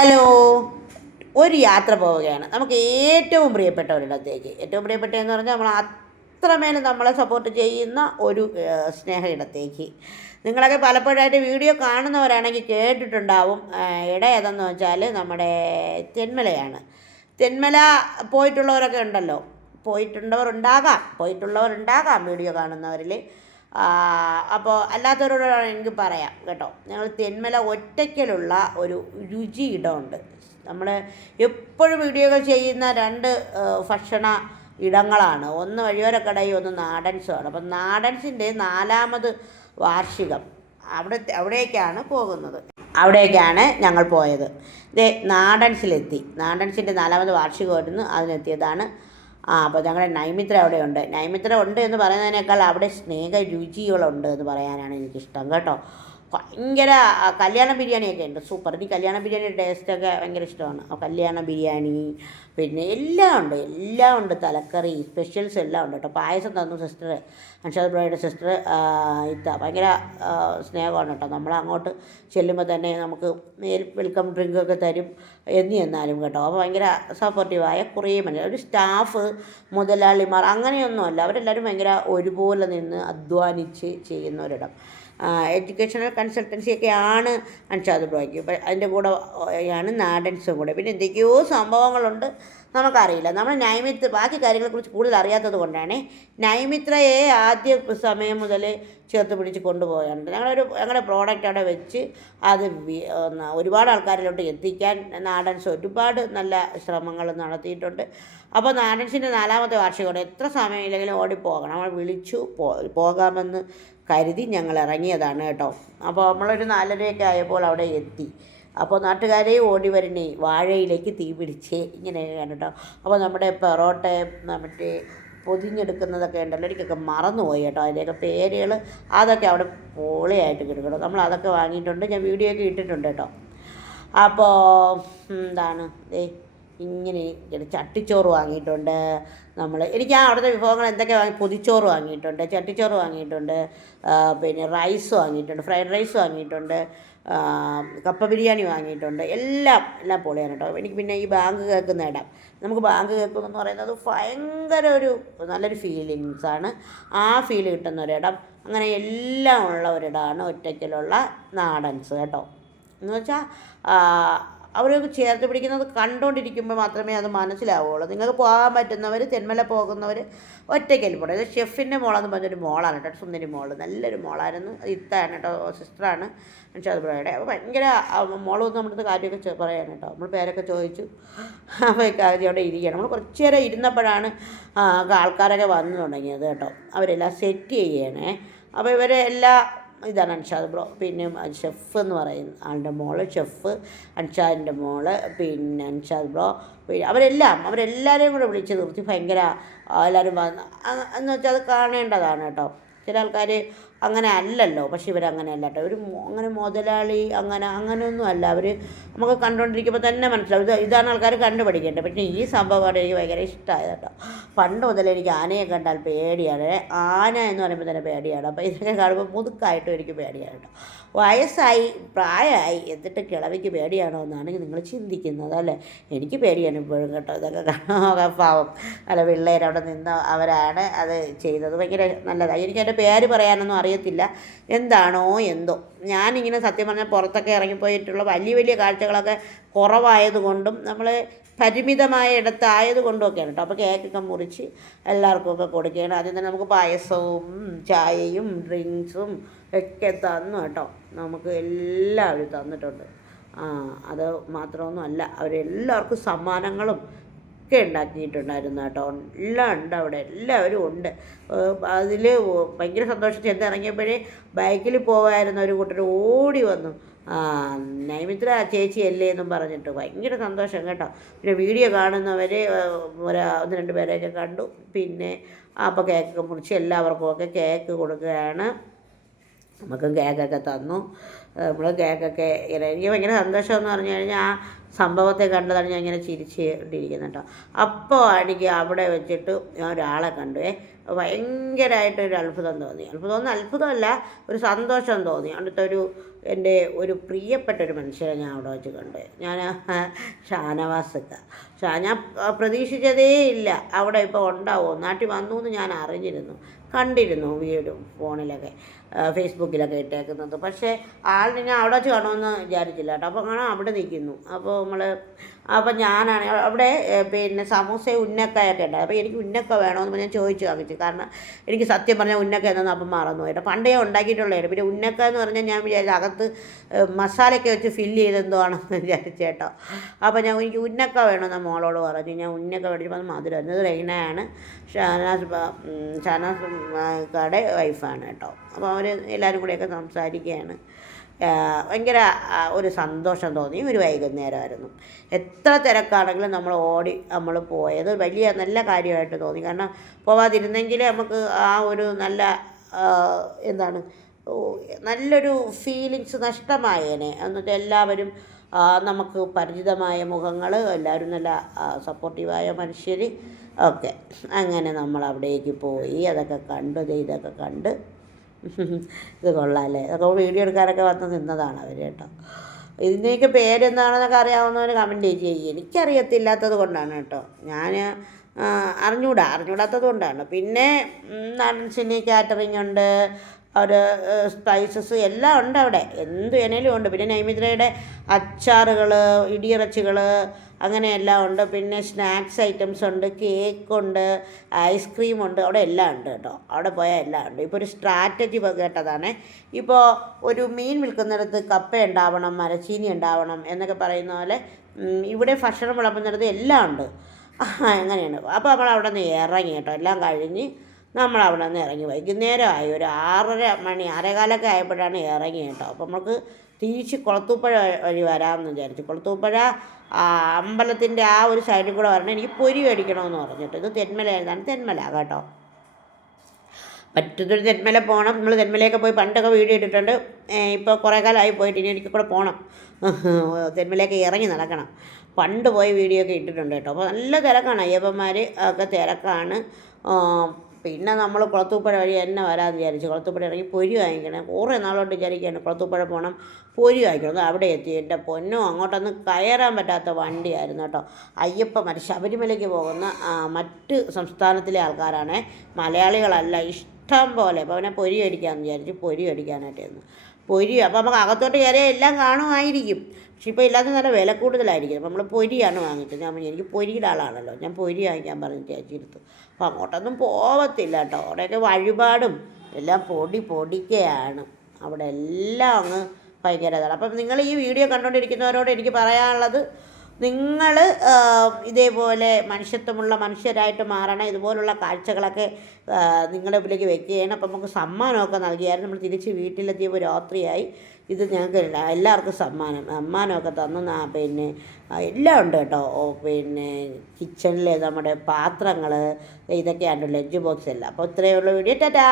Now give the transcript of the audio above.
Hello. ഒരു യാത്ര പോവുകയാണ് നമുക്ക് ഏറ്റവും പ്രിയപ്പെട്ട ഒരിടത്തേക്ക്. ഏറ്റവും പ്രിയപ്പെട്ടതെന്ന് പറഞ്ഞാൽ അത്രമേൽ നമ്മളെ സപ്പോർട്ട് ചെയ്യുന്ന ഒരു സ്നേഹ ഇടത്തേക്ക്. നിങ്ങളൊക്കെ പലപ്പോഴായിട്ട് വീഡിയോ കാണുന്നവരാണെങ്കിൽ കേട്ടിട്ടുണ്ടാവും. ഇടം ഏതെന്ന് വെച്ചാൽ നമ്മുടെ തെന്മലയാണ്. തെന്മല പോയിട്ടുള്ളവരൊക്കെ ഉണ്ടല്ലോ, പോയിട്ടുള്ളവരുണ്ടാകാം വീഡിയോ കാണുന്നവരിൽ. അപ്പോൾ അല്ലാത്തവരോട് എനിക്ക് പറയാം കേട്ടോ. ഞങ്ങൾ തെന്മല ഒറ്റയ്ക്കലുള്ള ഒരു രുചി ഇടമുണ്ട്. നമ്മൾ എപ്പോഴും വീഡിയോകൾ ചെയ്യുന്ന രണ്ട് ഭക്ഷണ ഇടങ്ങളാണ്. ഒന്ന് വഴിയോരക്കടയും ഒന്ന് നാടൻസുമാണ്. അപ്പം നാടൻസിൻ്റെ 4ാമത് വാർഷികം അവിടേക്കാണ് പോകുന്നത്. അവിടേക്കാണ് ഞങ്ങൾ പോയത്. ഇതേ നാടൻസിലെത്തി. നാടൻസിൻ്റെ 4ാമത് വാർഷികമായിരുന്നു, അതിനെത്തിയതാണ്. അപ്പോൾ ഞങ്ങളുടെ നൈമിത്ര അവിടെയുണ്ട്. നൈമിത്ര ഉണ്ട് എന്ന് പറയുന്നതിനേക്കാൾ അവിടെ സ്നേഹ രുചികളുണ്ട് എന്ന് പറയാനാണ് എനിക്കിഷ്ടം കേട്ടോ. ഭയങ്കര കല്യാണ ബിരിയാണിയൊക്കെ ഉണ്ട്, സൂപ്പർ. എനിക്ക് കല്യാണ ബിരിയാണിയുടെ ടേസ്റ്റൊക്കെ ഭയങ്കര ഇഷ്ടമാണ്. കല്യാണ ബിരിയാണി പിന്നെ എല്ലാം ഉണ്ട്. തലക്കറി സ്പെഷ്യൽസ് എല്ലാം ഉണ്ട് കേട്ടോ. പായസം തന്നു സിസ്റ്റർ, അൻഷാദ് ബ്രോയുടെ സിസ്റ്റർ ഭയങ്കര സ്നേഹമാണ് കേട്ടോ. നമ്മൾ അങ്ങോട്ട് ചെല്ലുമ്പോൾ തന്നെ നമുക്ക് വെൽക്കം ഡ്രിങ്കൊക്കെ തരും എന്നാലും കേട്ടോ. അപ്പോൾ ഭയങ്കര സപ്പോർട്ടീവായ കുറേ ഒരു സ്റ്റാഫ്, മുതലാളിമാർ അങ്ങനെയൊന്നുമല്ല. അവരെല്ലാവരും ഭയങ്കര ഒരുപോലെ നിന്ന് അധ്വാനിച്ച് ചെയ്യുന്നവരിടം. എഡ്യൂക്കേഷണൽ കൺസൾട്ടൻസിയൊക്കെയാണ് അൻഷാദ് ബ്രോയ്ക്ക്. ഇപ്പം അതിൻ്റെ കൂടെ ആണ് നാടൻസും കൂടെ. പിന്നെ എന്തൊക്കെയോ സംഭവങ്ങളുണ്ട്, നമുക്കറിയില്ല. നമ്മൾ ബാക്കി കാര്യങ്ങളെക്കുറിച്ച് കൂടുതൽ അറിയാത്തത് കൊണ്ടാണ് നൈമിത്രയെ ആദ്യ സമയം മുതൽ ചേർത്ത് പിടിച്ച് കൊണ്ടുപോയാണ്. ഞങ്ങളുടെ പ്രോഡക്റ്റ് അവിടെ വെച്ച് അത് ഒരുപാട് ആൾക്കാരിലോട്ട് എത്തിക്കാൻ നാടൻസ് ഒരുപാട് നല്ല ശ്രമങ്ങൾ നടത്തിയിട്ടുണ്ട്. അപ്പോൾ നാടൻസിൻ്റെ 4ാമത്തെ വാർഷികമാണ്. എത്ര സമയമില്ലെങ്കിലും ഓടിപ്പോകണം. നമ്മൾ വിളിച്ചു പോകാമെന്ന് കരുതി ഞങ്ങൾ ഇറങ്ങിയതാണ് കേട്ടോ. അപ്പോൾ നമ്മളൊരു 4:30 ആയപ്പോൾ അവിടെ എത്തി. അപ്പോൾ നാട്ടുകാരെ ഓടി വരണേ, വാഴയിലേക്ക് തീ പിടിച്ച് ഇങ്ങനെയാണ് കേട്ടോ. അപ്പോൾ നമ്മുടെ പൊറോട്ട മറ്റേ പൊതിഞ്ഞെടുക്കുന്നതൊക്കെ ഉണ്ടല്ലോ, എനിക്കൊക്കെ മറന്നുപോയി കേട്ടോ. അതിൻ്റെയൊക്കെ പേരുകൾ അതൊക്കെ അവിടെ പൊളിയായിട്ട് കിടക്കണം. നമ്മൾ അതൊക്കെ വാങ്ങിയിട്ടുണ്ട്, ഞാൻ വീഡിയോ ഒക്കെ ഇട്ടിട്ടുണ്ട് കേട്ടോ. അപ്പോൾ എന്താണ് ഇങ്ങനെ ചട്ടിച്ചോറ് വാങ്ങിയിട്ടുണ്ട് എനിക്ക് അവിടുത്തെ വിഭവങ്ങൾ എന്തൊക്കെ പൊതിച്ചോറ് വാങ്ങിയിട്ടുണ്ട്, ചട്ടിച്ചോറ് വാങ്ങിയിട്ടുണ്ട്, പിന്നെ റൈസ് വാങ്ങിയിട്ടുണ്ട്, ഫ്രൈഡ് റൈസ് വാങ്ങിയിട്ടുണ്ട്, കപ്പ ബിരിയാണി വാങ്ങിയിട്ടുണ്ട്. എല്ലാം പൊളിയാണ് കേട്ടോ. എനിക്ക് പിന്നെ ഈ ബാങ്ക് കേൾക്കുന്ന ഇടം, നമുക്ക് ബാങ്ക് കേൾക്കുന്നതെന്ന് പറയുന്നത് ഭയങ്കര നല്ലൊരു ഫീലിങ്സാണ്. ആ ഫീൽ കിട്ടുന്ന ഒരിടം. അങ്ങനെ എല്ലാം ഉള്ള ഒരിടമാണ് ഒറ്റയ്ക്കലുള്ള നാടൻസ് കേട്ടോ. എന്ന് വെച്ചാൽ അവരൊക്കെ ചേർത്ത് പിടിക്കുന്നത് കണ്ടുകൊണ്ടിരിക്കുമ്പോൾ മാത്രമേ അത് മനസ്സിലാവുള്ളൂ. നിങ്ങൾക്ക് പോകാൻ പറ്റുന്നവർ, തെന്മല പോകുന്നവർ ഒറ്റയ്ക്കൽ പോകണം. ഇത് ഷെഫിൻ്റെ മോളെന്ന് പറഞ്ഞൊരു മോളാണ് കേട്ടോ, സുന്ദരി മോള്, നല്ലൊരു മോളായിരുന്നു. ഇത്താണ് കേട്ടോ, സിസ്റ്ററാണ് അൻഷാദ് ബ്രോയുടെ. അപ്പോൾ ഭയങ്കര മോളൊന്നും നമ്മുടെ കാര്യമൊക്കെ പറയാൻ കേട്ടോ. നമ്മൾ പേരൊക്കെ ചോദിച്ചു. അപ്പോൾ കാര്യം അവിടെ ഇരിക്കുകയാണ്. നമ്മൾ കുറച്ച് നേരം ഇരുന്നപ്പോഴാണ് ആൾക്കാരൊക്കെ വന്നു തുടങ്ങിയത് കേട്ടോ. അവരെല്ലാം സെറ്റ് ചെയ്യണേ. അപ്പോൾ ഇവരെ ഇതാണ് അൻഷാദ് ബ്രോ. പിന്നെ ഷെഫ് എന്ന് പറയുന്ന ആളുടെ മോള് ഷെഫ്, അൻഷാദിൻ്റെ മോള്, പിന്നെ അൻഷാദ് ബ്രോ, പിന്നെ അവരെല്ലാവരെയും കൂടെ വിളിച്ച് നിർത്തി. ഭയങ്കര എല്ലാവരും വന്ന് എന്ന് വെച്ചാൽ അത് കാണേണ്ടതാണ് കേട്ടോ. ചില ആൾക്കാർ അങ്ങനെ അല്ലല്ലോ, പക്ഷെ ഇവരങ്ങനെയല്ല കേട്ടോ. അങ്ങനെ മുതലാളി അങ്ങനെയൊന്നും അല്ല. അവർ നമുക്ക് കണ്ടുകൊണ്ടിരിക്കുമ്പോൾ തന്നെ മനസ്സിലാവും ഇതാണ് ആൾക്കാർ കണ്ടുപിടിക്കേണ്ടത്. പക്ഷേ ഈ സംഭവമാണ് എനിക്ക് ഭയങ്കര ഇഷ്ടമായത് കേട്ടോ. പണ്ട് മുതൽ എനിക്ക് ആനയെ കണ്ടാൽ പേടിയാണ്. ആന എന്ന് പറയുമ്പോൾ തന്നെ പേടിയാണ്. അപ്പോൾ ഇതൊക്കെ കാണുമ്പോൾ മുതുക്കായിട്ടും എനിക്ക് പേടിയാണ് കേട്ടോ. പ്രായമായി എന്നിട്ട് കിളവിക്ക് പേടിയാണോ എന്നാണ് നിങ്ങൾ ചിന്തിക്കുന്നത് അല്ലേ? എനിക്ക് പേടിയാണ് ഇപ്പോഴും കേട്ടോ. ഇതൊക്കെ കാണാൻ പാവം നല്ല പിള്ളേർ അവിടെ നിന്ന് അവരാണ് അത് ചെയ്തത്. ഭയങ്കര നല്ലതാണ്. എനിക്ക് എൻ്റെ പേര് പറയാനൊന്നും അറിയത്തില്ല, എന്താണോ എന്തോ. ഞാനിങ്ങനെ സത്യം പറഞ്ഞാൽ പുറത്തൊക്കെ ഇറങ്ങിപ്പോയിട്ടുള്ള വലിയ കാഴ്ചകളൊക്കെ കുറവായതുകൊണ്ടും നമ്മൾ പരിമിതമായ ഇടത്തായതുകൊണ്ടുമൊക്കെയാണ് കേട്ടോ. അപ്പോൾ കേക്കൊക്കെ മുറിച്ച് എല്ലാവർക്കുമൊക്കെ കൊടുക്കുകയാണ്. ആദ്യം തന്നെ നമുക്ക് പായസവും ചായയും ഡ്രിങ്ക്സും ഒക്കെ തന്നു കേട്ടോ. നമുക്ക് എല്ലാവരും തന്നിട്ടുണ്ട്. അത് മാത്രമൊന്നും അല്ല, അവരെല്ലാവർക്കും സമ്മാനങ്ങളും ഒക്കെ ഉണ്ടാക്കിയിട്ടുണ്ടായിരുന്നു കേട്ടോ. എല്ലാം ഉണ്ട് അവിടെ, എല്ലാവരും ഉണ്ട്. അതിൽ ഭയങ്കര സന്തോഷം. ചെന്നിറങ്ങിയപ്പോഴേ ബൈക്കിൽ പോകാമായിരുന്ന ഒരു കൂട്ടർ ഓടി വന്നു, നൈമിത്ര ചേച്ചിയല്ലേ എന്നും പറഞ്ഞിട്ട്. ഭയങ്കര സന്തോഷം കേട്ടോ. പിന്നെ വീഡിയോ കാണുന്നവർ 1-2 പേരെയൊക്കെ കണ്ടു. പിന്നെ അപ്പോൾ കേക്കൊക്കെ മുറിച്ച് എല്ലാവർക്കുമൊക്കെ കേക്ക് കൊടുക്കുകയാണ്. നമുക്കും കേക്കൊക്കെ തന്നു. നമ്മൾ കേക്കൊക്കെ എനിക്ക് ഭയങ്കര സന്തോഷമെന്ന് പറഞ്ഞു കഴിഞ്ഞാൽ ആ സംഭവത്തെ കണ്ടതാണ് ഞാൻ ഇങ്ങനെ ചിരിച്ചുകൊണ്ടിരിക്കുന്നത് കേട്ടോ. അപ്പോൾ എനിക്ക് അവിടെ വെച്ചിട്ട് ഞാൻ ഒരാളെ കണ്ടു. ഭയങ്കരമായിട്ടൊരു അത്ഭുതം തോന്നി. അത്ഭുതമല്ല, ഒരു സന്തോഷം തോന്നി. അവിടുത്തെ എൻ്റെ ഒരു പ്രിയപ്പെട്ട ഒരു മനുഷ്യരെ ഞാൻ അവിടെ വെച്ച് കണ്ട്. ഞാൻ ഷാനവാസക്ക. ഞാൻ പ്രതീക്ഷിച്ചതേ ഇല്ല അവിടെ ഇപ്പോൾ ഉണ്ടാവുമോ, നാട്ടിൽ വന്നു എന്ന് ഞാൻ അറിഞ്ഞിരുന്നു, കണ്ടിരുന്നു വീഡിയോ ഫോണിലൊക്കെ ഫേസ്ബുക്കിലൊക്കെ ഇട്ടേക്കുന്നത്. പക്ഷേ ആളിനെ ഞാൻ അവിടെ വെച്ച് കാണുമെന്ന് വിചാരിച്ചില്ല കേട്ടോ. അപ്പോൾ കാണാം അവിടെ നിൽക്കുന്നു. അപ്പോൾ ഞാനാണ് അവിടെ പിന്നെ സമൂസ ഉന്നക്കായൊക്കെ ഉണ്ട്. അപ്പോൾ എനിക്ക് ഉന്നക്ക വേണമെന്ന് ഞാൻ ചോദിച്ചു വാങ്ങിച്ചു. കാരണം എനിക്ക് സത്യം പറഞ്ഞാൽ ഉന്നക്ക എന്നൊന്നും അപ്പം മറന്നു പോയിട്ട്, പണ്ടേ ഉണ്ടാക്കിയിട്ടുള്ളതാണ്. പിന്നെ ഉന്നക്ക എന്ന് പറഞ്ഞാൽ ഞാൻ വിചാരിച്ചു അകത്ത് മസാലയൊക്കെ വെച്ച് ഫില്ല് ചെയ്തെന്തോ ആണെന്ന് വിചാരിച്ചു കേട്ടോ. അപ്പോൾ എനിക്ക് ഉന്നക്ക വേണമെന്ന് മോളോട് പറഞ്ഞു. ഞാൻ ഉന്നക്ക മേടിച്ചപ്പോൾ മധുരമായിരുന്നു. ഇത് റെയ്നയാണ്, ഷാനാസ് കടെ വൈഫാണ് കേട്ടോ. അപ്പോൾ അവർ എല്ലാവരും കൂടെയൊക്കെ സംസാരിക്കുകയാണ്. ഭയങ്കര ഒരു സന്തോഷം തോന്നി. ഒരു വൈകുന്നേരമായിരുന്നു. എത്ര തിരക്കാണെങ്കിലും നമ്മൾ പോയത് വലിയ നല്ല കാര്യമായിട്ട് തോന്നി. കാരണം പോവാതിരുന്നെങ്കിൽ നമുക്ക് ആ ഒരു നല്ലൊരു ഫീലിങ്സ് നഷ്ടമായേനെ. എന്നിട്ട് എല്ലാവരും നമുക്ക് പരിചിതമായ മുഖങ്ങൾ, എല്ലാവരും നല്ല സപ്പോർട്ടീവായ മനുഷ്യർ ഒക്കെ. അങ്ങനെ നമ്മൾ അവിടേക്ക് പോയി. അതൊക്കെ കണ്ടു. ഇതൊക്കെ കണ്ട് ഇത് കൊള്ളാമല്ലേ. അതൊക്കെ വീഡിയോ എടുക്കാനൊക്കെ വന്ന് നിന്നതാണ് അവർ കേട്ടോ. ഇതിൻ്റെയൊക്കെ പേരെന്താണെന്നൊക്കെ അറിയാവുന്നവർ കമൻറ്റ് ചെയ്യും. എനിക്കറിയത്തില്ലാത്തത് കൊണ്ടാണ് കേട്ടോ. ഞാൻ അറിഞ്ഞൂടാത്തത് കൊണ്ടാണ്. പിന്നെ നാടൻ സിനി കാറ്ററിംഗ് ഉണ്ട്, ഒരു സ്പൈസസ് എല്ലാം ഉണ്ട് അവിടെ, എന്ത് വേണേലും ഉണ്ട്. പിന്നെ നൈമിത്രയുടെ അച്ചാറുകൾ, ഇടിയിറച്ചികൾ അങ്ങനെയെല്ലാം ഉണ്ട്. പിന്നെ സ്നാക്സ് ഐറ്റംസ് ഉണ്ട്, കേക്കുണ്ട്, ഐസ്ക്രീമുണ്ട്, അവിടെ എല്ലാം ഉണ്ട് കേട്ടോ. അവിടെ പോയാൽ എല്ലാം ഉണ്ട്. ഇപ്പോൾ ഒരു സ്ട്രാറ്റജി കേട്ടതാണ്. ഇപ്പോൾ ഒരു മീൻ വിൽക്കുന്നിടത്ത് കപ്പ ഉണ്ടാവണം, മരച്ചീനി ഉണ്ടാവണം എന്നൊക്കെ പറയുന്ന പോലെ ഇവിടെ ഭക്ഷണം വിളമ്പുന്നിടത്ത് എല്ലാം ഉണ്ട്. അങ്ങനെയാണ്. അപ്പോൾ നമ്മൾ അവിടെ നിന്ന് ഇറങ്ങി കേട്ടോ. എല്ലാം കഴിഞ്ഞ് നമ്മൾ അവിടെ നിന്ന് ഇറങ്ങി. വൈകുന്നേരമായി ഒരു 6:30 ആയപ്പോഴാണ് ഇറങ്ങി കേട്ടോ. അപ്പോൾ നമുക്ക് തിരിച്ച് കുളത്തൂപ്പുഴ വഴി വരാമെന്ന് വിചാരിച്ചു. കുളത്തൂപ്പുഴ അമ്പലത്തിൻ്റെ ആ ഒരു സൈഡിൽ കൂടെ വരണം. എനിക്ക് പൊരി മേടിക്കണമെന്ന് പറഞ്ഞിട്ട്. ഇത് തെന്മലയാണ്, തെന്മല കേട്ടോ. പറ്റുന്നൊരു തെന്മല പോകണം. നമ്മൾ തെന്മലയൊക്കെ പോയി പണ്ടൊക്കെ വീഡിയോ ഇട്ടിട്ടുണ്ട്. ഇപ്പോൾ കുറേ കാലമായി പോയിട്ട് ഇനി എനിക്ക് കൂടെ പോകണം. തെന്മലയൊക്കെ ഇറങ്ങി നടക്കണം. പണ്ട് പോയി വീഡിയോ ഒക്കെ ഇട്ടിട്ടുണ്ട് കേട്ടോ. അപ്പോൾ നല്ല തിരക്കാണ്, അയ്യപ്പന്മാർ ഒക്കെ തിരക്കാണ്. പിന്നെ നമ്മൾ കുളത്തൂപ്പുഴ വഴി തന്നെ വരാമെന്ന് വിചാരിച്ചു. കുളത്തൂപ്പുഴ ഇറങ്ങി പൊരി വാങ്ങിക്കണം. കുറേ നാളോട്ട് വിചാരിക്കുകയാണ് കുളത്തൂപ്പുഴ പോകണം, പൊരി വാങ്ങിക്കണം. അവിടെ എത്തി. എൻ്റെ പൊന്നോ, അങ്ങോട്ടൊന്നും കയറാൻ പറ്റാത്ത വണ്ടിയായിരുന്നു കേട്ടോ. അയ്യപ്പന്മാർ ശബരിമലയ്ക്ക് പോകുന്ന മറ്റ് സംസ്ഥാനത്തിലെ ആൾക്കാരാണ്, മലയാളികളല്ല. ഇഷ്ടം പോലെ. അപ്പോൾ അവനെ പൊരി അടിക്കാമെന്ന് വിചാരിച്ചു. പൊരി അടിക്കാനായിട്ടായിരുന്നു. അപ്പോൾ നമുക്ക് അകത്തോട്ട് കയറിയാൽ എല്ലാം കാണുമായിരിക്കും. പക്ഷെ ഇപ്പോൾ ഇല്ലാത്ത നല്ല വില കൂടുതലായിരിക്കും. അപ്പോൾ നമ്മൾ പൊരിയാണ് വാങ്ങിച്ചത്. എനിക്ക് പൊരിയുടെ ആളാണല്ലോ, ഞാൻ പൊരി വാങ്ങിക്കാൻ പറഞ്ഞ് ചേച്ചിയെടുത്തു. അപ്പോൾ അങ്ങോട്ടൊന്നും പോവത്തില്ല കേട്ടോ. അവിടെയൊക്കെ വഴിപാടും എല്ലാം പൊടിക്കുകയാണ്. അവിടെ എല്ലാം അങ്ങ് ഭയങ്കര ഇതാണ്. അപ്പം നിങ്ങൾ ഈ വീഡിയോ കണ്ടുകൊണ്ടിരിക്കുന്നവരോട് എനിക്ക് പറയാനുള്ളത്, നിങ്ങൾ ഇതേപോലെ മനുഷ്യത്വമുള്ള മനുഷ്യരായിട്ട് മാറണം. ഇതുപോലുള്ള കാഴ്ചകളൊക്കെ നിങ്ങളുടെ മുമ്പിലേക്ക് വെക്കുകയാണ്. അപ്പം നമുക്ക് സമ്മാനമൊക്കെ നൽകിയായിരുന്നു. നമ്മൾ തിരിച്ച് വീട്ടിലെത്തിയപ്പോൾ രാത്രിയായി. ഇത് ഞങ്ങൾക്ക് എല്ലാവർക്കും സമ്മാനമൊക്കെ തന്നു. പിന്നെ എല്ലാം ഉണ്ട് കേട്ടോ. പിന്നെ കിച്ചണിൽ നമ്മുടെ പാത്രങ്ങൾ ഇതൊക്കെയാണ്, ലഞ്ച് ബോക്സ് എല്ലാം. അപ്പോൾ ഇത്രയേ ഉള്ളൂ വീഡിയോ. ടാറ്റാ.